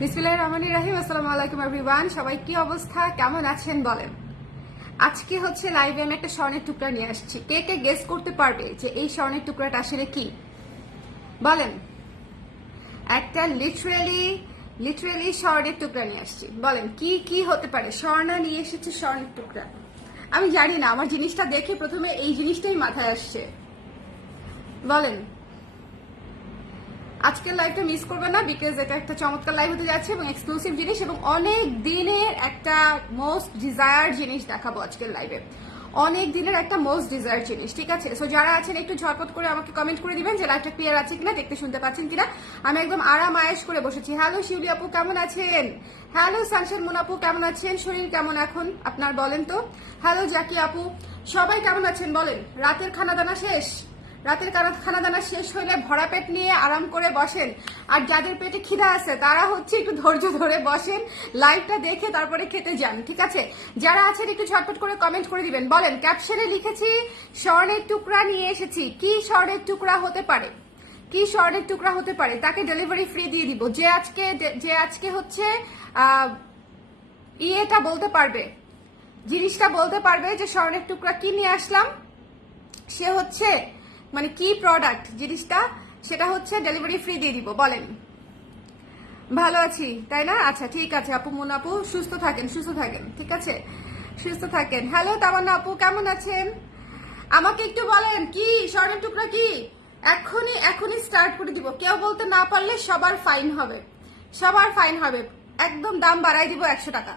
বিসমিল্লাহির রহমানির রাহিম, আসসালামু আলাইকুম এভরিওয়ান সবাই কি অবস্থা? কেমন আছেন বলেন। আজকে হচ্ছে লাইভে আমি একটা স্বর্ণের টুকরা নিয়ে আসছি। কে কে গেস করতে পারবে যে এই স্বর্ণের টুকরাটা আসলে কি? বলেন। একটা লিটারেলি লিটারেলি স্বর্ণের টুকরা নিয়ে আসছি। বলেন, কি কি হতে পারে? স্বর্ণ নিয়ে এসেছে স্বর্ণের টুকরা। আমি জানি না, আমার জিনিসটা দেখে প্রথমে এই জিনিসটাই মাথায় আসছে। বলেন। আজকের লাইভটা মিস করবে না বিকজ এটা একটা চমৎকার লাইভ হতে যাচ্ছে এবং এক্সক্লুসিভ জিনিস এবং অনেক দিনের একটা মোস্ট ডিজায়ার জিনিস দেখাবো আজকের লাইভে অনেক দিনের একটা মোস্ট ডিজায়ার জিনিস, ঠিক আছে? সো যারা আছেন, একটু ঝটপট করে আমাকে কমেন্ট করে দিবেন যে লাইভটা ক্লিয়ার আছে কিনা, দেখতে শুনতে পাচ্ছেন কিনা। আমি একদম আরাম আয়েস করে বসেছি। হ্যালো শিউলি আপু, কেমন আছেন? হ্যালো সানশান মুন আপু, কেমন আছেন? শরীর কেমন এখন? আপনার বলেন তো। হ্যালো জাকি আপু, সবাই কেমন আছেন বলেন? রাতের খানা দানা শেষ? রাতের খানা দানা শেষ হইলে ভরা পেট নিয়ে আরাম করে বসেন। আর যাদের পেটে খিদা আছে, তারা হচ্ছে একটু ধৈর্য ধরে বসেন, লাইভটা দেখে তারপরে খেতে যান, ঠিক আছে? যারা আছেন, একটু ঝটপট করে কমেন্ট করে দিবেন। বলেন ক্যাপশনে লিখেছি, স্বর্ণের টুকরা নিয়ে এসেছি। কি স্বর্ণের টুকরা হতে পারে? কি স্বর্ণের টুকরা হতে পারে? তাকে ডেলিভারি ফ্রি দিয়ে দিব। যে আজকে যে আজকে হচ্ছে ইয়েটা বলতে পারবে, জিনিসটা বলতে পারবে যে স্বর্ণের টুকরা কি নিয়ে আসলাম? সে হচ্ছে মানে কি প্রোডাক্ট জিনিসটা, সেটা হচ্ছে ডেলিভারি ফ্রি দিয়ে দিব, বলেন। ভালো আছি, তাই না? আচ্ছা ঠিক আছে, আপু, মুন আপু, সুস্থ থাকেন সুস্থ থাকেন, ঠিক আছে? সুস্থ থাকেন। হ্যালো তামান্না আপু, কেমন আছেন? আমাকে একটু বলেন, কি, স্বর্ণের টুকরা কি? এখনই এখনই স্টার্ট করে দিব। কেউ বলতে না পারলে সবার ফাইন হবে। সবার ফাইন হবে। একদম দাম বাড়াই দিব একশো টাকা।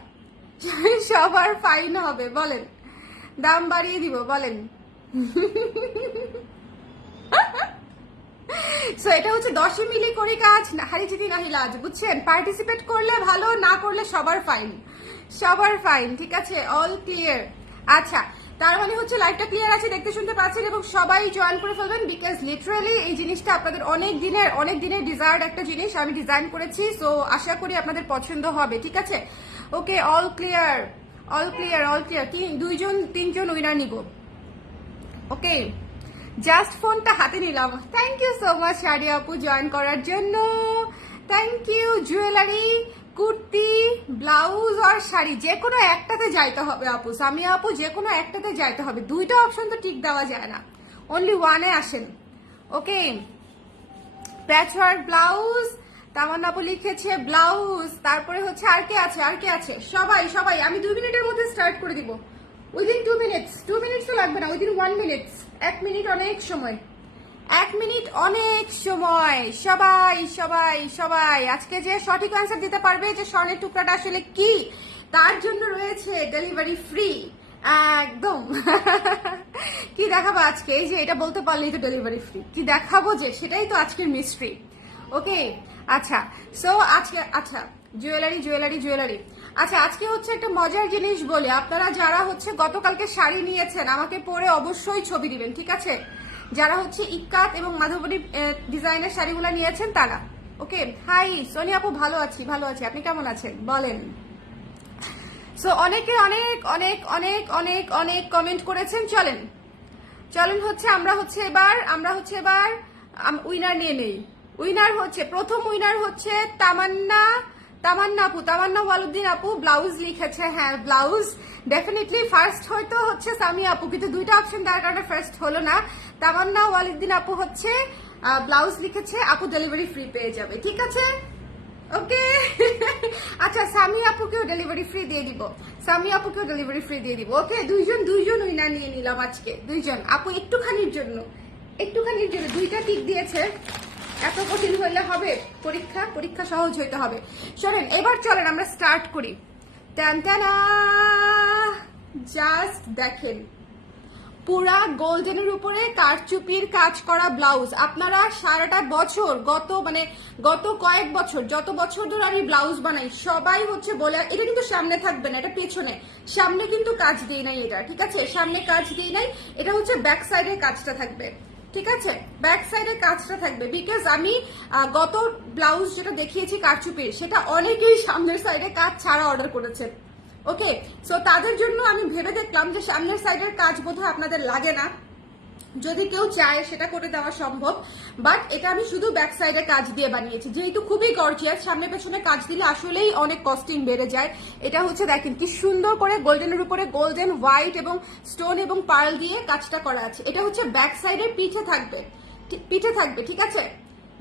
সবার ফাইন হবে, বলেন। দাম বাড়িয়ে দিব, বলেন। সো এটা হচ্ছে দশে মিলি করে কাজ হারি জিতি নাহি লাজ, বুঝছেন? পার্টিসিপেট করলে ভালো, না করলে সবার ফাইন সবার ফাইন ঠিক আছে? অল ক্লিয়ার আচ্ছা তার মানে হচ্ছে লাইভটা ক্লিয়ার আছে, দেখতে শুনতে পাচ্ছেন এবং সবাই জয়েন করে ফেলবেন বিকজ লিটারালি এই জিনিসটা আপনাদের অনেক দিনের অনেক দিনের ডিজায়ার্ড একটা জিনিস আমি ডিজাইন করেছি সো আশা করি আপনাদের পছন্দ হবে, ঠিক আছে? Okay all clear all clear all clear দুইজন, তিনজন উইনার নিব। ওকে জাস্ট ফোনটা হাতে নিলাম। Thank you so much sari আপু জয়েন করার জন্য। Thank you jewellery kurti blouse আর শাড়ি। যে কোনো একটাতে যাইতে হবে আপু। সামিয়া আপু যে কোনো একটাতে যাইতে হবে। দুইটা অপশন তো ঠিক দেওয়া যায় না। অনলি ওয়ানে আসেন। ওকে প্যাচওয়ার্ক ব্লাউজ তামান্না আপু লিখেছে ব্লাউজ তারপরে হচ্ছে আর কে আছে, আর কে আছে? সবাই সবাই, আমি দুই মিনিটের মধ্যে স্টার্ট করে দিব। Within two minutes two minutes তো লাগবে না উইদিন ওয়ান মিনিটস এক মিনিট অনেক সময়। এক মিনিট অনেক সময়। সবাই সবাই সবাই, আজকে যে সঠিক অ্যান্সার দিতে পারবে যে স্বর্ণের টুকরাটা আসলে কি, তার জন্য রয়েছে ডেলিভারি ফ্রি একদম। কি দেখাবো আজকে? এই যে এটা বলতে পারলেই তো ডেলিভারি ফ্রি কি দেখাবো যে সেটাই তো আজকের মিস্ট্রি ওকে আচ্ছা। সো আজকে আচ্ছা। জুয়েলারি জুয়েলারি জুয়েলারি আচ্ছা আজকে হচ্ছে একটা মজার জিনিস বলে। আপনারা যারা হচ্ছে গতকালকে শাড়ি নিয়েছেন, আমাকে পরে অবশ্যই ছবি দিবেন, ঠিক আছে? যারা হচ্ছে ইক্কাত এবং মাধবনী ডিজাইনের শাড়িগুলো নিয়েছেন, তারা। ওকে? হাই, সোনি আপু, ভালো আছি ভালো আছি। আপনি কেমন আছেন? বলেন। সো অনেকে অনেক অনেক অনেক অনেক অনেক কমেন্ট করেছেন। চলেন। চলেন হচ্ছে, আমরা হচ্ছে এবার, আমরা হচ্ছে এবার উইনার নিয়ে নেই। উইনার হচ্ছে, প্রথম উইনার হচ্ছে তামান্না তামান্না আপু, তামান্না ওয়ালুদ্দিন আপু, ব্লাউজ লিখেছে হ্যাঁ ব্লাউজ। ডেফিনেটলি ফার্স্ট হয়তো হচ্ছে সামি আপু, কিন্তু দুইটা অপশন দেওয়ার কারণে ফার্স্ট হলো না। তামান্না ওয়ালুদ্দিন আপু হচ্ছে ব্লাউজ লিখেছে, আপু ডেলিভারি ফ্রি পেয়ে যাবে, ঠিক আছে? ওকে আচ্ছা সামি আপুকেও ডেলিভারি ফ্রি দিয়ে দিব। সামি আপুকেও ডেলিভারি ফ্রি দিয়ে দিব। ওকে দুইজন দুইজন উইনার নিয়ে নিলাম আজকে, দুইজন। আপু, একটুখানির জন্য একটুখানির জন্য, দুইটা টিক দিয়েছে। এত কঠিন হইলে হবে? পরীক্ষা? পরীক্ষা সহজ হইতে হবে। শোনেন এবার চলেন আমরা স্টার্ট করি। জাস্ট দেখেন। পুরা গোল্ডেনের উপরে কারচুপির কাজ করা ব্লাউজ। আপনারা সারাটা বছর, গত মানে গত কয়েক বছর, যত বছর ধরে আমি ব্লাউজ বানাই, সবাই হচ্ছে বলে, এটা কিন্তু সামনে থাকবে না, এটা পেছনে। সামনে কিন্তু কাজ দিই নাই এটা, ঠিক আছে? সামনে কাজ দিই নাই, এটা হচ্ছে ব্যাক সাইডের কাজটা থাকবে। ঠিক আছে? ব্যাক সাইডে কাজটা থাকবে। বিকজ আমি গত ব্লাউজ যেটা দেখিয়েছি কারচুপির, সেটা অনেকেই সামনের সাইডে কাজ ছাড়া অর্ডার করেছে। ওকে সো তাদের জন্য আমি ভেবে দেখলাম যে সামনের সাইডের কাজ বোধহয় আপনাদের লাগে না। যদি কেউ চায় সেটা করে দেওয়া সম্ভব বাট এটা আমি শুধু ব্যাক সাইডে কাজ দিয়ে বানিয়েছি। যেহেতু খুবই গর্জিয়াস সামনে পেছনে কাজ দিলে আসলেই অনেক কস্টিং বেড়ে যায়। এটা হচ্ছে দেখেন কি সুন্দর করে গোল্ডেনের উপরে গোল্ডেন হোয়াইট এবং স্টোন এবং পার্ল দিয়ে কাজটা করা আছে। এটা হচ্ছে ব্যাক সাইডের পিঠে থাকবে। পিঠে থাকবে, ঠিক আছে?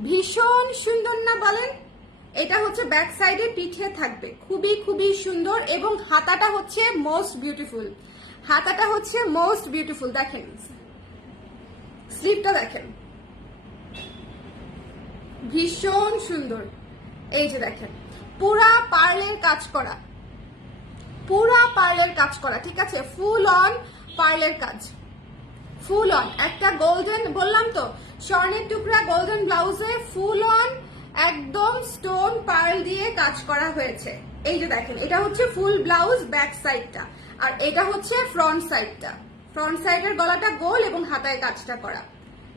ভীষণ সুন্দর না বলেন? এটা হচ্ছে ব্যাক সাইডে পিঠে থাকবে। খুবই খুবই সুন্দর এবং হাতাটা হচ্ছে মোস্ট বিউটিফুল হাতাটা হচ্ছে মোস্ট বিউটিফুল দেখেন। স্লিপটা দেখেন। ভীষণ সুন্দর। এই যে দেখেন, পুরা পার্লের কাজ করা। পুরা পার্লের কাজ করা, ঠিক আছে? ফুল অন পার্লের কাজ। ফুল অন একটা গোল্ডেন বললাম তো, স্বর্ণের টুকরা গোল্ডেন ব্লাউজে ফুল অন একদম স্টোন পার্ল দিয়ে কাজ করা হয়েছে। এই যে দেখেন, এটা হচ্ছে ফুল ব্লাউজ ব্যাক সাইডটা আর এটা হচ্ছে ফ্রন্ট সাইডটা ফ্রন্ট সাইডের গলাটা গোল এবং হাতায় কাজটা করা।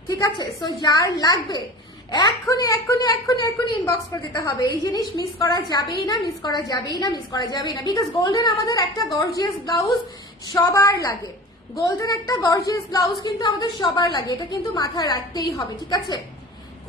ঠিক আছে সো যার লাগবে, এক্ষুনি এক্ষুনি এক্ষুনি এক্ষুনি ইনবক্স করে দিতে হবে। এই জিনিস মিস করা যাবেই না মিস করা যাবেই না মিস করা যাবেই না। বিকজ গোল্ডেন আমাদের একটা গর্জিয়াস ব্লাউজ সবার লাগে। গোল্ডেন একটা গর্জিয়াস ব্লাউজ কিন্তু আমাদের সবার লাগে। এটা কিন্তু মাথায় রাখতেই হবে, ঠিক আছে?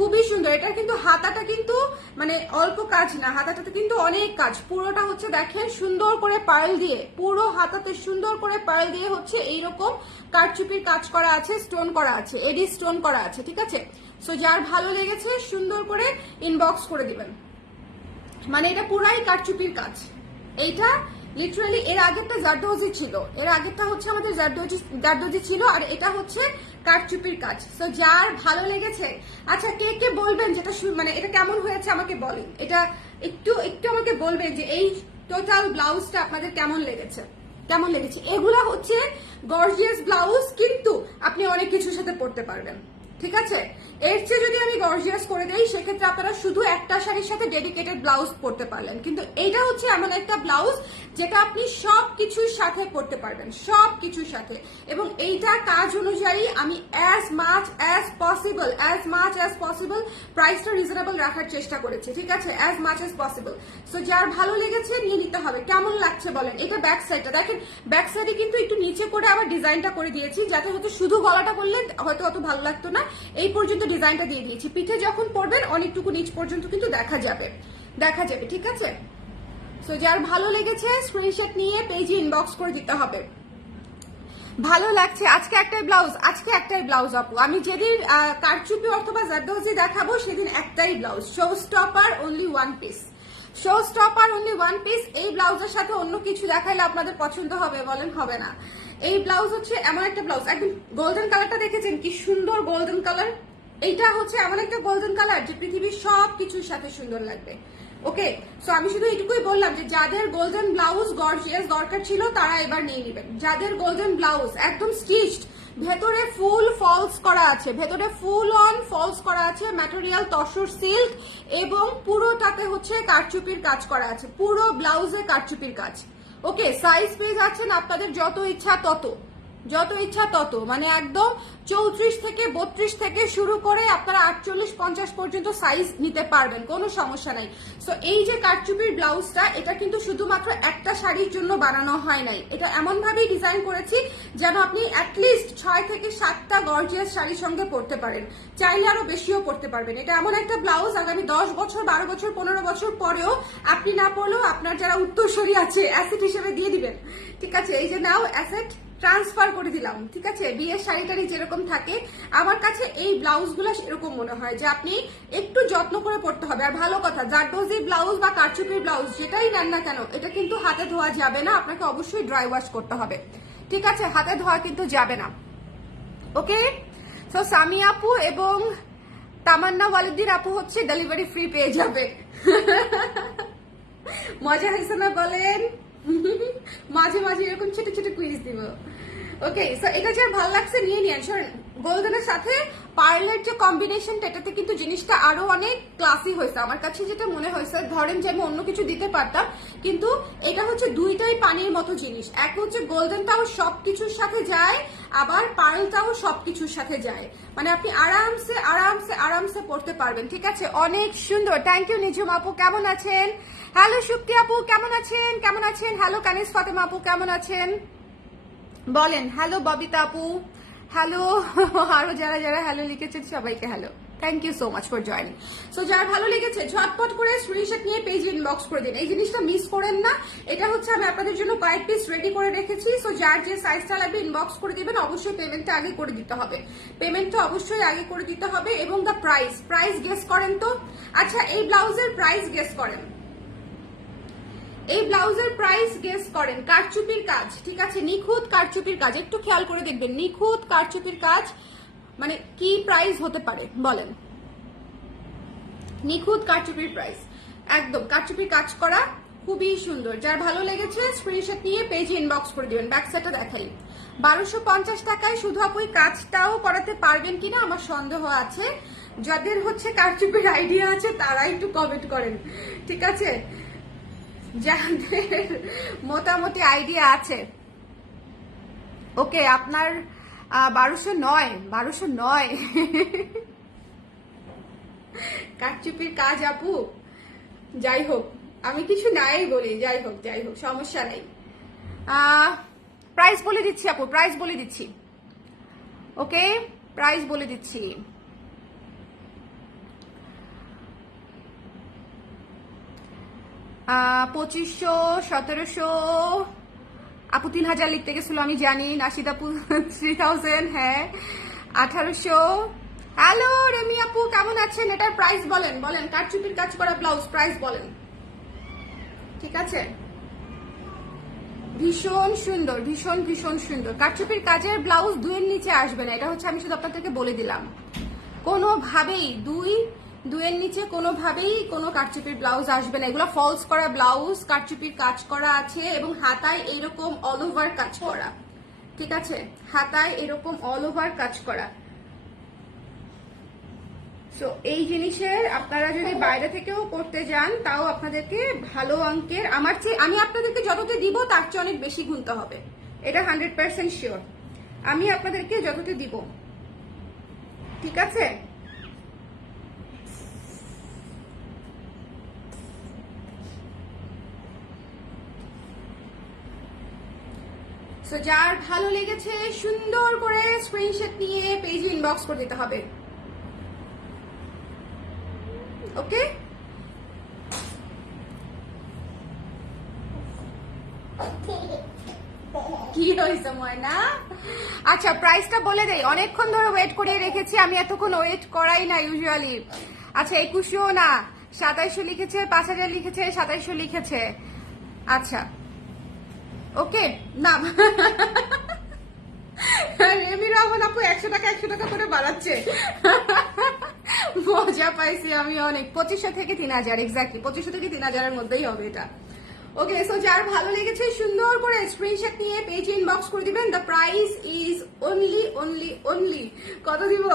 খুবই সুন্দর। এটা কিন্তু হাতাটা কিন্তু মানে অল্প কাজ না, হাতাটাতে কিন্তু অনেক কাজ। পুরোটা হচ্ছে দেখেন সুন্দর করে পার্ল দিয়ে, পুরো হাতাতে সুন্দর করে পার্ল দিয়ে হচ্ছে এইরকম কারচুপির কাজ করা আছে স্টোন করা আছে, এডি স্টোন করা আছে, ঠিক আছে? সো যার ভালো লেগেছে, সুন্দর করে ইনবক্স করে দিবেন। মানে এটা পুরাই কারচুপির কাজ। এইটা লিটারালি এর আগেরটা জারদোজি ছিল। এর আগেরটা হচ্ছে আমাদের জারদোজি জারদোজি ছিল, আর এটা হচ্ছে কারচুপির কাজ। সো যার ভালো লেগেছে আচ্ছা কে কে বলবেন যেটা মানে এটা কেমন হয়েছে আমাকে বলেন। এটা একটু একটু আমাকে বলবেন যে এই টোটাল ব্লাউজটা আপনাদের কেমন লেগেছে? কেমন লেগেছে? এগুলা হচ্ছে গর্জিয়াস ব্লাউজ কিন্তু আপনি অনেক কিছুর সাথে পরতে পারবেন। ঠিক আছে? এর চেয়ে যদি আমি গর্জিয়াস করে দেই, সেক্ষেত্রে আপনারা শুধু একটা শাড়ির সাথে ডেডিকেটেড ব্লাউজ পরতে পারলেন। কিন্তু এইটা হচ্ছে এমন একটা ব্লাউজ যেটা আপনি সব কিছুর সাথে পরতে পারবেন সব কিছুর সাথে। এবং এইটা কাজ অনুযায়ী আমি as much as possible as much as possible প্রাইসটা রিজনেবল রাখার চেষ্টা করেছি, ঠিক আছে? As much as possible so যার ভালো লেগেছে নিয়ে নিতে হবে। কেমন লাগছে বলেন? এটা ব্যাক সাইডটা দেখেন ব্যাক সাইডে কিন্তু একটু নিচে করে আবার ডিজাইনটা করে দিয়েছি, যাতে হয়তো শুধু গলাটা করলে হয়তো অত ভালো লাগতো না। এই পর্যন্ত ডিজাইনটা দিয়ে দিয়েছি। পিঠে যখন পরবেন অনেকটুকু নিচ পর্যন্ত কিন্তু দেখা যাবে। দেখা যাবে, ঠিক আছে? সো যার ভালো লেগেছে স্ক্রিনশট নিয়ে পেজে ইনবক্স করে দিতে হবে। ভালো লাগছে, আজকে একটাই ব্লাউজ আজকে একটাই ব্লাউজ আপু। আমি যেদিন কারচুপি অথবা জারদোজি দেখাবো, সেদিন একটাই blouse show stopper only one piece show stopper only one piece এই ব্লাউজের সাথে অন্য কিছু দেখাইলে আপনাদের পছন্দ হবে, বলেন হবে না। এই ব্লাউজ হচ্ছে এমন একটা ব্লাউজ একদম গোল্ডেন কালারটা দেখেছেন? কি সুন্দর গোল্ডেন কালার এইটা হচ্ছে এমন একটা গোল্ডেন কালার যে পৃথিবীর সব কিছুর সাথে সুন্দর লাগবে। ওকে সো আমি শুধু এটুকুই বললাম যে যাদের গোল্ডেন ব্লাউজ গর্জিয়াস দরকার ছিল, তারা এবার নিয়ে নেবেন। যাদের গোল্ডেন ব্লাউজ একদম স্টিচড ভেতরে ফুল ফলস করা আছে, ভেতরে ফুল অন ফলস করা আছে ম্যাটেরিয়াল তসর সিল্ক এবং পুরোটাতে হচ্ছে কারচুপির কাজ করা আছে, পুরো ব্লাউজে কারচুপির কাজ। ওকে সাইজ পেজ আছেন আপনাদের যত ইচ্ছা তত। যত ইচ্ছা তত। মানে একদম চৌত্রিশ থেকে বত্রিশ থেকে শুরু করে আপনারা আটচল্লিশ, পঞ্চাশ পর্যন্ত সাইজ নিতে পারবেন, কোনো সমস্যা নাই। সো এই যে কারচুপির ব্লাউজটা, এটা কিন্তু শুধুমাত্র একটা শাড়ির জন্য বানানো হয় নাই। এটা এমন ভাবেই ডিজাইন করেছি যেন আপনি অ্যাটলিস্ট ছয় থেকে সাতটা গর্জিয়াস শাড়ির সঙ্গে পরতে পারেন। চাইলে আরও বেশিও পরতে পারবেন। এটা এমন একটা ব্লাউজ, আগামী দশ বছর, বারো বছর, পনেরো বছর পরেও আপনি না পরলেও আপনার যারা উত্তরসূরি আছে অ্যাসেট হিসেবে দিয়ে দিবেন। ঠিক আছে? এই যে নাও অ্যাসেট ট্রান্সফার করে দিলাম, ঠিক আছে? বিয়ের শাড়ি টাড়ি যেরকম থাকে, আমার কাছে এই ব্লাউজগুলো সেরকম মনে হয় যে আপনি একটু যত্ন করে পড়তে হবে। আর ভালো কথা জারদোজি ব্লাউজ বা কারচুপির ব্লাউজ, যেটাই নেন না কেন, এটা কিন্তু হাতে ধোয়া যাবে না, আপনাকে অবশ্যই ড্রাই ওয়াশ করতে হবে। ঠিক আছে? হাতে ধোয়া কিন্তু যাবে না। ওকে? সো সামি আপু এবং তামান্না ওয়ালিদিন আপু হচ্ছে ডেলিভারি ফ্রি পেয়ে যাবে। মজা হয়েছে না বলেন? মাঝে মাঝে এরকম ছোট ছোট কুইজ দিব। ওকে সো এটা যার ভালো লাগছে, নিয়ে নিন শোন গোল্ডেনের সাথে পার্লের যে কম্বিনেশনটা এটাতে কিন্তু জিনিসটা আরও অনেক ক্লাসি হয়েছে। আমার কাছে যেটা মনে হয়েছে, ধরেন যে আমি অন্য কিছু দিতে পারতাম, কিন্তু এটা হচ্ছে দুইটাই পানির মতো জিনিস। এক হচ্ছে গোল্ডেনটাও সব কিছুর সাথে যায়, আবার পার্লটাও সব কিছুর সাথে যায়। মানে আপনি আরামসে আরামসে আরামসে পড়তে পারবেন, ঠিক আছে? অনেক সুন্দর। থ্যাংক ইউ নিজুম আপু। কেমন আছেন? হ্যালো শুক্তি আপু, কেমন আছেন? কেমন আছেন? হ্যালো কানিস, ফাতেমা আপু, কেমন আছেন? বলেন হ্যালো ববিতা আপু। হ্যালো, আরও যারা যারা হ্যালো লিখেছেন সবাইকে hello. Thank you so much for joining so যার ভালো লেগেছে ঝটপট করে স্ক্রিনশট নিয়ে পেজ ইনবক্স করে দিন। এই জিনিসটা মিস করেন না। এটা হচ্ছে আমি আপনাদের জন্য কয়েক পিস রেডি করে রেখেছি। সো যার যে সাইজটা লাগবে ইনবক্স করে দেবেন। অবশ্যই পেমেন্টটা আগে করে দিতে হবে। পেমেন্টটা অবশ্যই আগে করে দিতে হবে এবং দ্য প্রাইস প্রাইস গেস করেন তো? আচ্ছা এই ব্লাউজের প্রাইস গেস করেন। এই ব্লাউজের প্রাইস গেস করেন, কারচুপির কাজ, ঠিক আছে? নিখুঁত কারচুপির কাজ, একটু খেয়াল করে দেখবেন, নিখুঁত কারচুপির কাজ মানে কি প্রাইস হতে পারে, বলেন। নিখুঁত কারচুপির প্রাইস একদম, কারচুপির কাজ করা খুবই সুন্দর। যার ভালো লেগেছে স্ক্রিনশট নিয়ে পেজে ইনবক্স করে দিবেন ব্যাক সাইডটা দেখাই। বারোশো পঞ্চাশ টাকায় শুধু আপু এই কাজটাও করাতে পারবেন কিনা আমার সন্দেহ আছে। যাদের হচ্ছে কারচুপির আইডিয়া আছে তারা একটু কমেন্ট করেন, ঠিক আছে? যাদের মোটামুটি আইডিয়া আছে। ওকে আপনার বারোশো নয় বারোশো নয়। কারচুপির কাজ আপু, যাই হোক, আমি কিছু নাই বলি, যাই হোক যাই হোক, সমস্যা নেই। প্রাইস বলে দিচ্ছি আপু প্রাইস বলে দিচ্ছি। ওকে প্রাইস বলে দিচ্ছি। পঁচিশশো, সতেরোশো, আপু তিন হাজার লিখতে গেছিল, আমি জানি নাসিদ আপু থ্রি থাউজেন্ড হ্যাঁ আঠারোশো। হ্যালো, রেমি আপু, কেমন আছেন? এটার প্রাইস বলেন বলেন কারচুপির কাজ করা ব্লাউজ প্রাইস বলেন। ঠিক আছে? ভীষণ সুন্দর, ভীষণ ভীষণ সুন্দর। কারচুপির কাজের ব্লাউজ দুইয়ের নিচে আসবে না, এটা হচ্ছে আমি শুধু আপনাদেরকে বলে দিলাম। কোনোভাবেই দুই দুইয়ের নিচে কোনোভাবেই কোনো কারচুপির ব্লাউজ আসবে না। এগুলো ফলস করা ব্লাউজ, কারচুপির কাজ করা আছে এবং হাতায় এরকম অল ওভার কাজ করা। ঠিক আছে? হাতায় এরকম অল ওভার কাজ করা। তো এই জিনিসের আপনারা যদি বাইরে থেকেও করতে যান, তাও আপনাদেরকে ভালো অঙ্কের, আমার চেয়ে, আমি আপনাদেরকে যতটা দিব, তার চেয়ে অনেক বেশি গুনতে হবে। এটা হান্ড্রেড পার্সেন্ট শিওর আমি আপনাদেরকে যতটা দিব। ঠিক আছে? সো যার ভালো লেগেছে, সুন্দর করে স্ক্রিনশট নিয়ে পেজে ইনবক্স করে দিতে হবে। ওকে কি হয়েছে, ময়না? আচ্ছা প্রাইসটা বলে দেই। অনেকক্ষণ ধরে ওয়েট করে রেখেছি, আমি এতক্ষণ ওয়েট করাই না ইউজুয়ালি আচ্ছা একুশও না সাতাইশো লিখেছে, পাঁচ হাজার লিখেছে সাতাইশো লিখেছে। আচ্ছা। ওকে, না। রেমি রহমান আপু একশো টাকা একশো টাকা করে বাড়াচ্ছে। মজা পাইছি আমি অনেক। পঁচিশশো থেকে তিন হাজার এক্স্যাক্টলি পঁচিশশো থেকে তিন হাজারের মধ্যেই হবে এটা। ওকে সো যার ভালো লেগেছে, সুন্দর করে স্ক্রিনশট নিয়ে পেজ ইনবক্স করে দিবেন। The price is only only only কত দিব?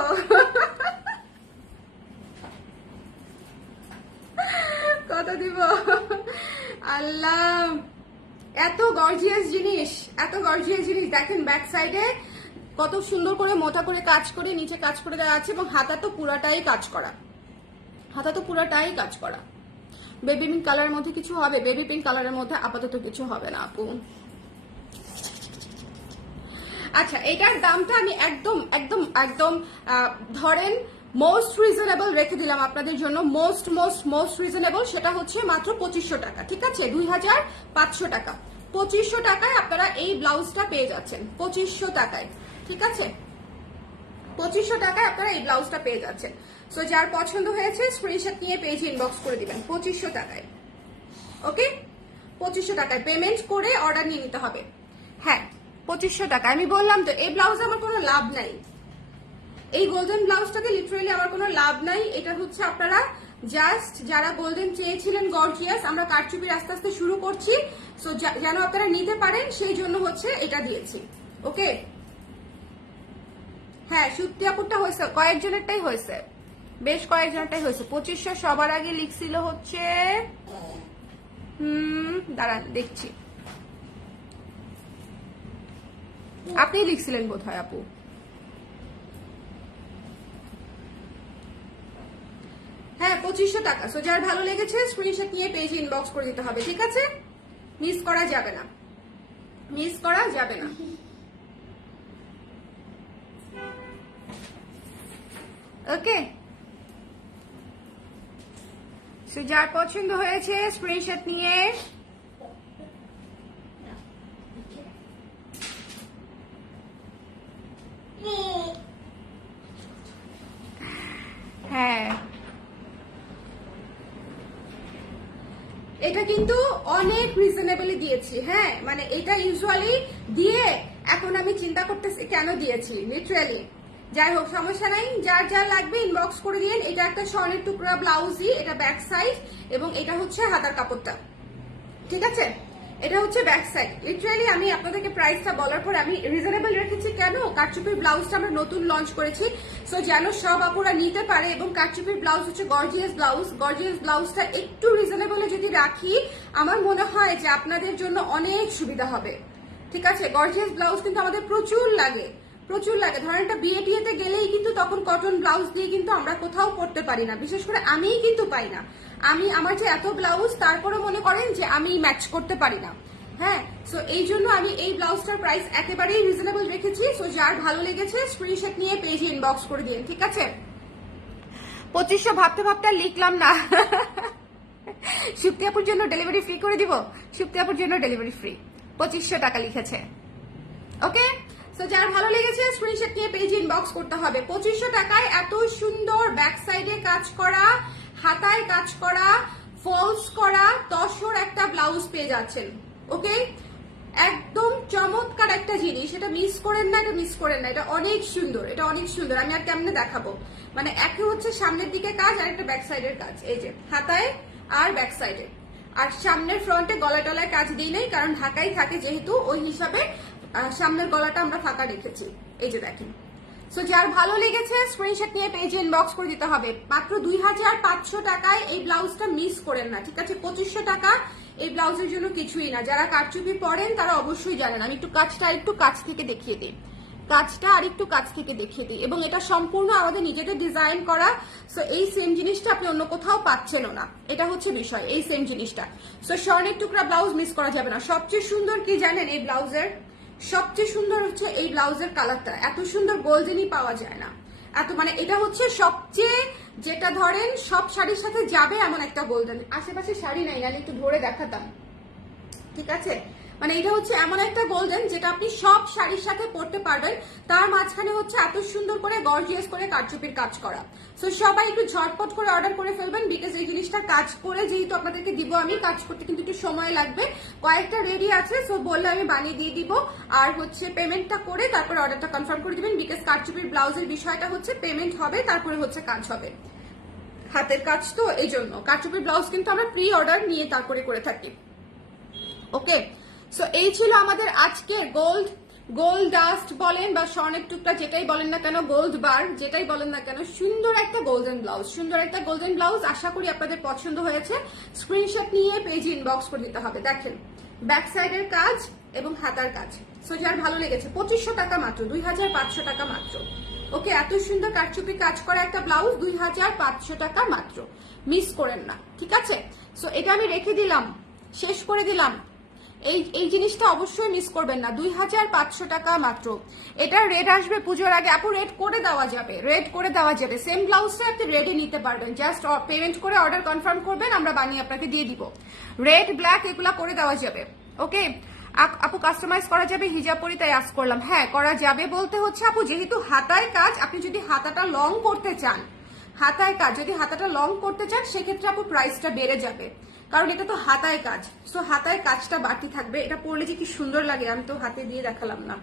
কত দিব? আল্লাহ। এত গর্জিয়াস জিনিস, এত গর্জিয়াস জিনিস। দেখেন ব্যাক সাইডে কত সুন্দর করে মোটা করে কাজ করে, নিচে কাজ করে দেওয়া আছে এবং হাতা তো পুরাটাই কাজ করা। হাতা তো পুরাটাই কাজ করা। বেবি পিঙ্ক কালারের মধ্যে কিছু হবে বেবি পিঙ্ক কালারের মধ্যে আপাতত কিছু হবে না, আপু। আচ্ছা এটার দামটা আমি একদম একদম একদম ধরেন মোস্ট রিজনেবল রেখে দিলাম আপনাদের জন্য। মোস্ট মোস্ট মোস্ট রিজনেবল সেটা হচ্ছে মাত্র পঁচিশশো টাকা, ঠিক আছে? দুই হাজার পাঁচশো টাকা। পঁচিশশো টাকায় আপনারা এই ব্লাউজটা পেয়ে যাচ্ছেন, পঁচিশশো টাকায়, ঠিক আছে? পঁচিশশো টাকায় আপনারা এই ব্লাউজটা পেয়ে যাচ্ছেন। সো যার পছন্দ হয়েছে স্ক্রিনশট নিয়ে পেজ ইনবক্স করে দিবেন, পঁচিশশো টাকায়। ওকে পঁচিশশো টাকায় পেমেন্ট করে অর্ডার নিয়ে নিতে হবে। হ্যাঁ পঁচিশশো টাকা আমি বললাম তো, এই ব্লাউজ আমার কোনো লাভ নাই। এই গোল্ডেন ব্লাউজটাতে লিটারেলি আমার কোনো লাভ নাই। এটা হচ্ছে আপনারা জাস্ট যারা গোল্ডেন চেয়েছিলেন গর্জিয়াস আমরা কারচুপির আস্তে আস্তে শুরু করছি। সো যেন আপনারা নিতে পারেন, সেই জন্য হচ্ছে এটা দিয়েছি। ওকে হ্যাঁ সত্যি আপুরটা হয়েছে, কয়েকজনেরটাই হয়েছে। বেশ কয়েকজনেরটাই হয়েছে। পঁচিশশো সবার আগে লিখছিল হচ্ছে, হুম, দাঁড়ান, দেখছি। আপনি লিখছিলেন বোধ হয় আপু? হ্যাঁ পঁচিশশো টাকা। সো যার ভালো লেগেছে স্ক্রিনশট নিয়ে পেজে ইনবক্স করে দিতে হবে, ঠিক আছে? মিস করা যাবে না। মিস করা যাবে না। ওকে যার পছন্দ হয়েছে স্ক্রিনশট নিয়ে অনেক রিজনেবলি দিয়েছি। হ্যাঁ মানে এটা ইউজুয়ালি দিয়ে এখন আমি চিন্তা করতেছি কেন দিয়েছি লিটারালি যাই হোক, সমস্যা নাই। যার যার লাগবে ইনবক্স করে দিন এটা একটা স্বর্ণের টুকরা ব্লাউজই এটা ব্যাক সাইজ এবং এটা হচ্ছে হাতার কাপড়টা। ঠিক আছে? এটা হচ্ছে ব্যাক সাইড লিটারালি আমি আপনাদেরকে প্রাইসটা বলার পর আমি রিজনেবল রেখেছি। কেন? কারচুপির ব্লাউজটা আমরা নতুন লঞ্চ করেছি। সো যেন সব আপুরা নিতে পারে এবং কারচুপির ব্লাউজ হচ্ছে গর্জিয়াস ব্লাউজ গর্জিয়াস ব্লাউজটা একটু রিজনেবলে যদি রাখি, আমার মনে হয় যে আপনাদের জন্য অনেক সুবিধা হবে। ঠিক আছে? গর্জিয়াস ব্লাউজ কিন্তু আমাদের প্রচুর লাগে। প্রচুর লাগে। ধরেন একটা বিয়ে টিয়েতে গেলেই কিন্তু তখন কটন ব্লাউজ দিয়ে কিন্তু আমরা কোথাও পড়তে পারি না। বিশেষ করে আমিই কিন্তু পাই না। আমি আমার যে এত ব্লাউজ তারপরে মনে করেন যে আমি ম্যাচ করতে পারি না। হ্যাঁ সো এই জন্য আমি এই ব্লাউজটার প্রাইস একেবারেই রিজনেবল রেখেছি। সো যার ভালো লেগেছে স্ক্রিনশট নিয়ে পেজে ইনবক্স করে দিন ঠিক আছে? পঁচিশশো ভাবতে ভাবতে লিখলাম না। সুপ্তিয়াপুর জন্য ডেলিভারি ফ্রি করে দিব? সুপ্তিয়াপুর জন্য ডেলিভারি ফ্রি পঁচিশশো টাকা লিখেছে। ওকে? সো যার ভালো লেগেছে স্ক্রিনশট নিয়ে পেজে ইনবক্স করতে হবে। পঁচিশশো টাকায় এত সুন্দর ব্যাক সাইডে কাজ করা হাতায় কাজ করা ফলস করা, তসর একটা ব্লাউজ পেয়ে যাচ্ছেন, ওকে? একদম চমৎকার একটা জিনিস, এটা মিস করেন না, এটা মিস করেন না, এটা অনেক সুন্দর, এটা অনেক সুন্দর, আমি আর কেমনে দেখাবো? মানে একে হচ্ছে সামনের দিকে কাজ আর একটা ব্যাক সাইডের কাজ, এই যে, হাতায় আর ব্যাক সাইডে আর সামনের ফ্রন্টে গলা টলায় কাজ দিই নেই, কারণ ঢাকাই থাকে যেহেতু, ওই হিসাবে সামনের গলাটা আমরা ফাঁকা রেখেছি। এই যে দেখেন। সো যার ভালো লেগেছে স্ক্রিনশট নিয়ে পেজে ইনবক্স করে দিতে হবে। মাত্র দুই হাজার পাঁচশো টাকায় এই ব্লাউজটা মিস করেন না, ঠিক আছে? পঁচিশশো টাকা এই ব্লাউজের জন্য কিছুই না। যারা কারচুপি পরেন, তারা অবশ্যই জানেন। আমি একটু কাজটা একটু কাছ থেকে দেখিয়ে দিই। কাজটা আর একটু কাছ থেকে দেখিয়ে দিই। এবং এটা সম্পূর্ণ আমাদের নিজেদের ডিজাইন করা। সো এই সেম জিনিসটা আপনি অন্য কোথাও পাচ্ছেনও না। এটা হচ্ছে বিষয়, এই সেম জিনিসটা। সো স্বর্ণের টুকরা ব্লাউজ মিস করা যাবে না। সবচেয়ে সুন্দর কি জানেন এই ব্লাউজের সবচেয়ে সুন্দর হচ্ছে এই ব্লাউজের কালারটা। এত সুন্দর গোল্ডেনই পাওয়া যায় না। এত মানে এটা হচ্ছে সবচেয়ে যেটা ধরেন সব শাড়ির সাথে যাবে এমন একটা গোল্ডেন। আশেপাশে শাড়ি নাই, নাহলে একটু ধরে দেখাতাম। ঠিক আছে? মানে এটা হচ্ছে এমন একটা গোল্ডেন যেটা আপনি সব শাড়ির সাথে পরতে পারবেন। তার মাঝখানে হচ্ছে এত সুন্দর করে গর্জিয়াস করে কারচুপির কাজ করা। সো সবাই একটু ঝটপট করে অর্ডার করে ফেলবেন বিকজ এই জিনিসটা কাজ করে যেহেতু আপনাদেরকে দিব আমি, কাজ করতে কিন্তু একটু সময় লাগবে। কয়েকটা রেডি আছে সো বললে আমি বানিয়ে দিয়ে দিব। আর হচ্ছে পেমেন্টটা করে তারপর অর্ডারটা কনফার্ম করে দিবেন বিকজ কারচুপির ব্লাউজের বিষয়টা হচ্ছে পেমেন্ট হবে, তারপরে হচ্ছে কাজ হবে। হাতের কাজ তো, এই জন্য। কারচুপির ব্লাউজ কিন্তু আমরা প্রি অর্ডার নিয়ে তারপরে করে থাকি। ওকে সো এই ছিল আমাদের আজকের গোল্ড গোল্ড ডাস্ট বলেন বা স্বর্ণের টুকটা যেটাই বলেন না কেন গোল্ড বার যেটাই বলেন না কেন, সুন্দর একটা গোল্ডেন ব্লাউজ সুন্দর একটা গোল্ডেন ব্লাউজ আশা করি আপনাদের পছন্দ হয়েছে। স্ক্রিনশট নিয়ে পেজে ইনবক্স করে দিতে হবে। দেখেন ব্যাক সাইডের কাজ এবং হাতার কাজ। সো যার ভালো লেগেছে, পঁচিশশো টাকা মাত্র, দুই হাজার পাঁচশো টাকা মাত্র। ওকে এত সুন্দর কারচুপি কাজ করা একটা ব্লাউজ দুই হাজার পাঁচশো টাকা মাত্র। মিস করেন না, ঠিক আছে? সো এটা আমি রেখে দিলাম, শেষ করে দিলাম। এই এই জিনিসটা অবশ্যই মিস করবেন না। দুই হাজার পাঁচশো টাকা মাত্র। এটা রেড আসবে পুজোর আগে। আপু রেড করে দেওয়া যাবে। রেড করে দেওয়া যাবে। সেম ব্লাউজটা আপনি রেডে নিতে পারবেন। জাস্ট পেমেন্ট করে অর্ডার কনফার্ম করবেন, আমরা বানিয়ে আপনাকে দিয়ে দিব। রেড ব্ল্যাক এগুলা করে দেওয়া যাবে। ওকে আপু কাস্টমাইজ করা যাবে। হিজাব পরি তাই আস করলাম। হ্যাঁ করা যাবে বলতে হচ্ছে, আপু, যেহেতু হাতায় কাজ, আপনি যদি হাতাটা লং করতে চান, হাতায় কাজ, যদি হাতাটা লং করতে চান, সেক্ষেত্রে আপু প্রাইসটা বেড়ে যাবে। কারণ এটা তো হাতায় কাজ। সো হাতায় কাজটা বাড়তি থাকবে। এটা পরলে যে কি সুন্দর লাগে, আমি তো হাতে দিয়ে দেখালাম না।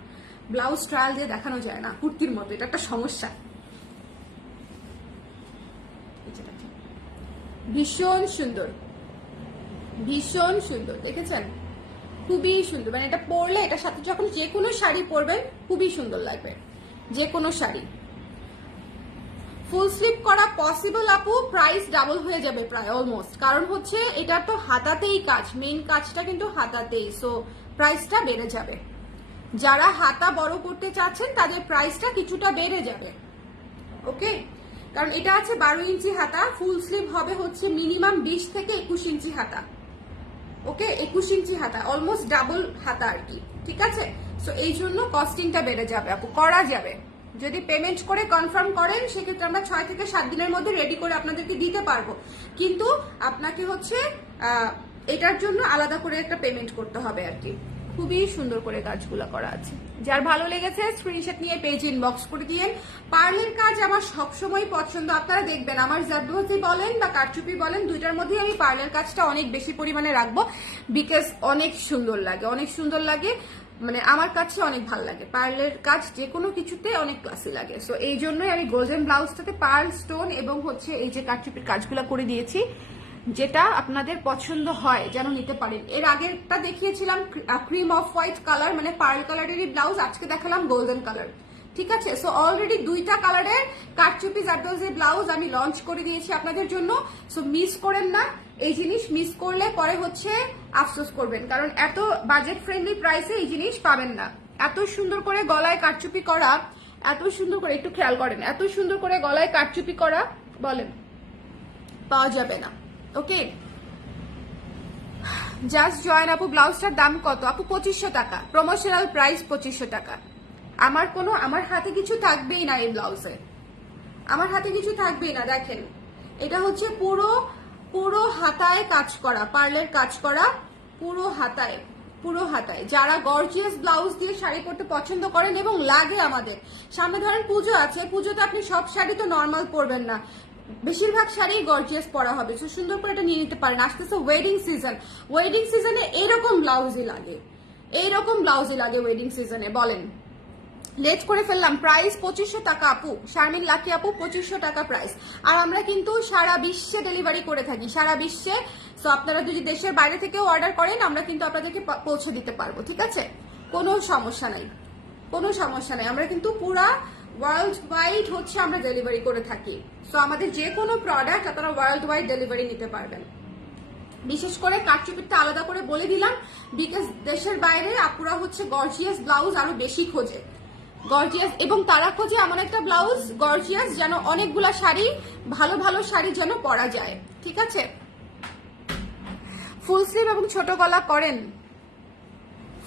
ব্লাউজ ট্রায়াল দিয়ে দেখানো যায় না, কুর্তির মতো। এটা একটা সমস্যা। ভীষণ সুন্দর। ভীষণ সুন্দর, দেখেছেন? খুবই সুন্দর। মানে এটা পরলে, এটার সাথে যখন যে কোনো শাড়ি পরবেন, খুবই সুন্দর লাগবে। যে কোনো শাড়ি। ফুল স্লিপ করা পসিবল আপু, প্রাইস ডাবল হয়ে যাবে প্রায় অলমোস্ট। কারণ হচ্ছে, এটা তো হাতাতেই কাজ, মেইন কাজটা কিন্তু হাতাতেই, সো প্রাইসটা বেড়ে যাবে। যারা হাতা বড় করতে চাচ্ছেন, তাদের প্রাইসটা কিছুটা বেড়ে যাবে। ওকে? কারণ এটা আছে বারো ইঞ্চি হাতা, ফুল স্লিভ হবে হচ্ছে মিনিমাম বিশ থেকে একুশ ইঞ্চি হাতা। ওকে? একুশ ইঞ্চি হাতা, অলমোস্ট ডাবল হাতা আর কি। ঠিক আছে? সো এই জন্য কস্টিংটা বেড়ে যাবে আপু, করা যাবে। যদি পেমেন্ট করে কনফার্ম করেন, সেক্ষেত্রে আমরা ছয় থেকে সাত দিনের মধ্যে রেডি করে আপনাদেরকে দিতে পারব। কিন্তু আপনাকে হচ্ছে এটার জন্য আলাদা করে একটা পেমেন্ট করতে হবে আর কি। খুবই সুন্দর করে কাজগুলো করা আছে। যার ভালো লেগেছে স্ক্রিনশট নিয়ে পেজ ইনবক্স করে দিয়েন। পার্লের কাজ আমার সবসময় পছন্দ। আপনারা দেখবেন, আমার জাদুহাতি বলেন বা কারচুপি বলেন, দুইটার মধ্যেই আমি পার্লের কাজটা অনেক বেশি পরিমাণে রাখব। বিকজ অনেক সুন্দর লাগে, অনেক সুন্দর লাগে। মানে আমার কাছে অনেক ভালো লাগে। পার্লের কাজ যে কোনো কিছুতে অনেক ক্লাসি লাগে। সো এই জন্যই আমি গোল্ডেন ব্লাউজটাতে পার্ল স্টোন এবং হচ্ছে এই যে কারচুপির কাজগুলো করে দিয়েছি, যেটা আপনাদের পছন্দ হয় যেন নিতে পারেন। এর আগেরটা দেখিয়েছিলাম ক্রিম অফ হোয়াইট কালার মানে পার্ল কালারেরই ব্লাউজ আজকে দেখালাম গোল্ডেন কালার ঠিক আছে? সো অলরেডি দুইটা কালারের কারচুপি জারদোজে ব্লাউজ আমি লঞ্চ করে দিয়েছি আপনাদের জন্য। সো মিস করেন না, এই জিনিস মিস করলে পরে হচ্ছে আফসোস করবেন, কারণ এত বাজেট ফ্রেন্ডলি প্রাইসে এই জিনিস পাবেন না। এত সুন্দর করে গলায় কারচুপি করা, এত সুন্দর করে, একটু খেয়াল করেন, এত সুন্দর করে গলায় কারচুপি করা, বলেন, পাওয়া যাবে না। ওকে জাস্ট জয়েন আপু, ব্লাউজটার দাম কত? আপু, পঁচিশশো টাকা। প্রমোশনাল প্রাইস পঁচিশশো টাকা। আমার কোনো, আমার হাতে কিছু থাকবেই না এই ব্লাউজে। আমার হাতে কিছু থাকবেই না, দেখেন। এটা হচ্ছে পুরো পুরো হাতায় কাজ করা, পার্লের কাজ করা পুরো হাতায় পুরো হাতায়। যারা গর্জিয়াস ব্লাউজ দিয়ে শাড়ি পরতে পছন্দ করেন এবং লাগে আমাদের। সামনে ধরেন পুজো আছে, পুজোতে আপনি সব শাড়ি তো নর্মাল পরবেন না। বেশিরভাগ শাড়ি গর্জিয়াস পরা হবে। তো সুন্দর করে এটা নিয়ে নিতে পারেন। আসতেছে ওয়েডিং সিজন ওয়েডিং সিজনে এরকম ব্লাউজই লাগে। এইরকম ব্লাউজই লাগে ওয়েডিং সিজনে বলেন। লেট করে ফেললাম। প্রাইস পঁচিশশো টাকা আপু। শারমিন লাকি আপু, পঁচিশশো টাকা প্রাইস আর আমরা কিন্তু সারা বিশ্বে ডেলিভারি করে থাকি। সারা বিশ্বে। তো আপনারা যদি দেশের বাইরে থেকেও অর্ডার করেন, আমরা কিন্তু আপনাদেরকে পৌঁছে দিতে পারব, ঠিক আছে? কোনো সমস্যা নাই। কোনো সমস্যা নাই। আমরা কিন্তু পুরা ওয়ার্ল্ড ওয়াইড হচ্ছে আমরা ডেলিভারি করে থাকি। তো আমাদের যে কোনো প্রোডাক্ট আপনারা ওয়ার্ল্ড ওয়াইড ডেলিভারি নিতে পারবেন। বিশেষ করে কাটচুপিটা আলাদা করে বলে দিলাম বিকজ দেশের বাইরে আপুরা হচ্ছে গর্জিয়াস ব্লাউজ আরও বেশি খোঁজে। গর্জিয়াস। এবং তারা খোঁজে এমন একটা ব্লাউজ, গর্জিয়াস, যেন অনেকগুলা শাড়ি, ভালো ভালো শাড়ি যেন পরা যায়। ঠিক আছে? ফুল স্লিভ এবং ছোট গলা করেন।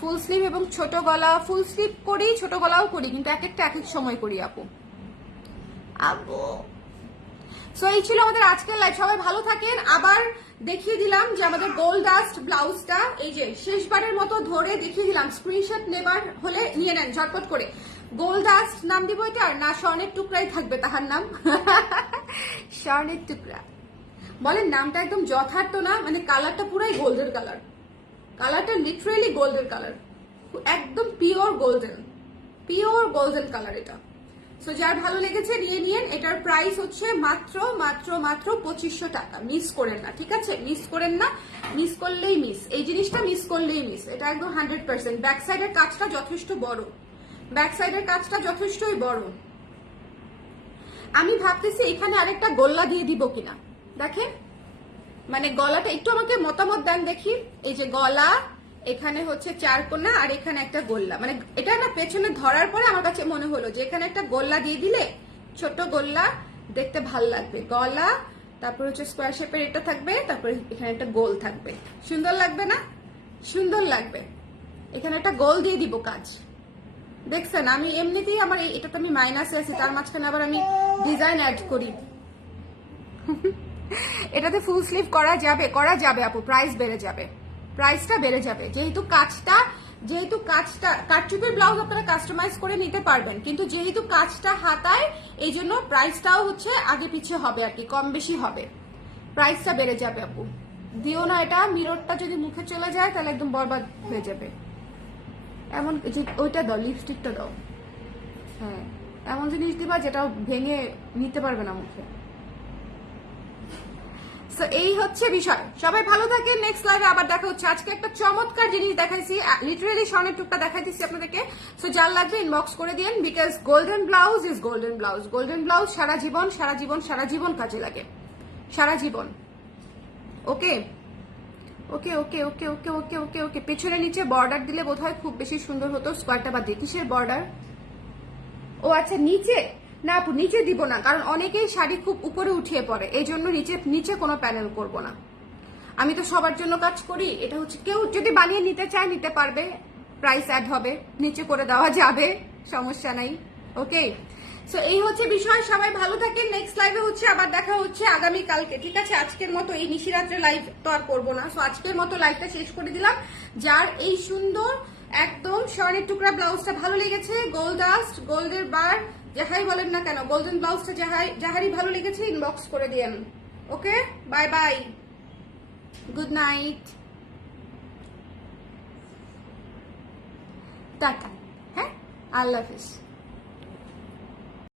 ফুল স্লিভ এবং ছোট গলা ফুল স্লিভ করি, ছোট গলাও করি, কিন্তু এক একটা এক এক সময় করি, আপু। আপু। সো এই ছিল আমাদের আজকের লাইভ সবাই ভালো থাকেন। আবার দেখিয়ে দিলাম যে আমাদের গোল্ড ডাস্ট ব্লাউজটা, এই যে, শেষবারের মতো ধরে দেখিয়ে দিলাম। স্ক্রিনশট নেবার হলে নিয়ে নেন, ঝটপট করে। গোল্ড ডাস্ট নাম দিব এটার না, স্বর্ণের টুকরাই থাকবে তাহার নাম। স্বর্ণের টুকরা। বলেন, নামটা একদম যথার্থ না মানে কালারটা পুরাই গোল্ডের কালার। কালারটা লিটারেলি গোল্ডের কালার। একদম pure golden pure golden colour এটা। সো যার ভালো লেগেছে, নিয়ে নিন এটার প্রাইস হচ্ছে মাত্র মাত্র মাত্র পঁচিশশো টাকা। মিস করেন না, ঠিক আছে? মিস করেন না মিস করলেই মিস এই জিনিসটা মিস করলেই মিস এটা একদম হান্ড্রেড পার্সেন্ট ব্যাক সাইডের কাজটা যথেষ্ট বড়। ব্যাক সাইডের কাজটা যথেষ্টই বড়। আমি ভাবতেছি এখানে আরেকটা গোল্লা দিয়ে দিব কিনা। দেখেন মানে গলাটা একটু আমাকে মতামত দেন দেখি। এই যে গলা, এখানে হচ্ছে চার কোনা আর এখানে একটা গোল্লা। মানে এটা না পেছনে ধরার পরে আমার কাছে মনে হলো যে এখানে একটা গোল্লা দিয়ে দিলে ছোট গোল্লা দেখতে ভালো লাগবে। গলা, তারপর হচ্ছে স্কোয়ার শেপের এটা থাকবে, তারপরে এখানে একটা গোল থাকবে। সুন্দর লাগবে না? সুন্দর লাগবে। এখানে একটা গোল দিয়ে দিব কাজ। দেখছেন, আমি এমনিতেই আমার এটা তো আমি মাইনাসে আছি, তার মাঝখানে আবার আমি ডিজাইন অ্যাড করি। এটাতে ফুল স্লিভ করা যাবে করা যাবে আপু প্রাইস বেড়ে যাবে। প্রাইসটা বেড়ে যাবে। যেহেতু কাজটা যেহেতু কাজটা কাটচুপের ব্লাউজ আপনারা কাস্টমাইজ করে নিতে পারবেন, কিন্তু যেহেতু কাজটা হাতায়, এই জন্য প্রাইসটাও হচ্ছে আগে পিছিয়ে হবে আর কি, কম বেশি হবে। প্রাইসটা বেড়ে যাবে আপু। দিও না এটা মিররটা যদি মুখে চলে যায়, তাহলে একদম বরবাদ হয়ে যাবে। এমন যে ওইটা দাও লিপস্টিকটা দাও। হ্যাঁ। এমন জিনিস দিবা যেটা ভেঙে নিতে পারবে না মুখে। So, এই হচ্ছে বিষয়। সবাই ভালো থাকেন নেক্সট লাইভে আবার দেখা হচ্ছে। আজকে একটা চমৎকার জিনিস দেখাইছি লিটারেলি স্বর্ণের টুকটা দেখাইতেছি আপনাদেরকে। সো যার লাগবে ইনবক্স করে দিন because golden blouse is golden blouse golden blouse সারা জীবন সারা জীবন সারা জীবন কাজে লাগে। সারা জীবন। ওকে ওকে ওকে ওকে ওকে ওকে ওকে ওকে। পেছনে নিচে বর্ডার দিলে বোধহয় খুব বেশি সুন্দর হতো স্কোয়ারটা বাদ দিয়ে। কিসের বর্ডার ও আচ্ছা নিচে? না আপু, নিচে দিব না, কারণ অনেকেই শাড়ি খুব উপরে উঠিয়ে পড়ে এই জন্য নিচে নিচে কোনো প্যানেল করব না। আমি তো সবার জন্য কাজ করি, এটা হচ্ছে কেউ যদি বানিয়ে নিতে চায়, নিতে পারবে। প্রাইস অ্যাড হবে, নিচে করে দেওয়া যাবে, সমস্যা নাই। ওকে সো এই হচ্ছে বিষয়। সবাই ভালো থাকেন। নেক্সট লাইভে হচ্ছে আবার দেখা হচ্ছে আগামী কালকে ঠিক আছে? আজকের মতো এই নিশিরাত্রে লাইভ তো আর করব না। সো আজকের মতো লাইভটা শেষ করে দিলাম। যার এই সুন্দর, একদম স্বর্ণের টুকরা ব্লাউজটা ভালো লেগেছে। গোল্ড ডাস্ট গোল্ডের বার যাহাই বলেন না কেন গোল্ডেন ব্লাউজটা যাহাই যাহারই ভালো লেগেছে ইনবক্স করে দিয়েন। Okay bye bye good night tata হ্যাঁ? আল্লাহ হাফিজ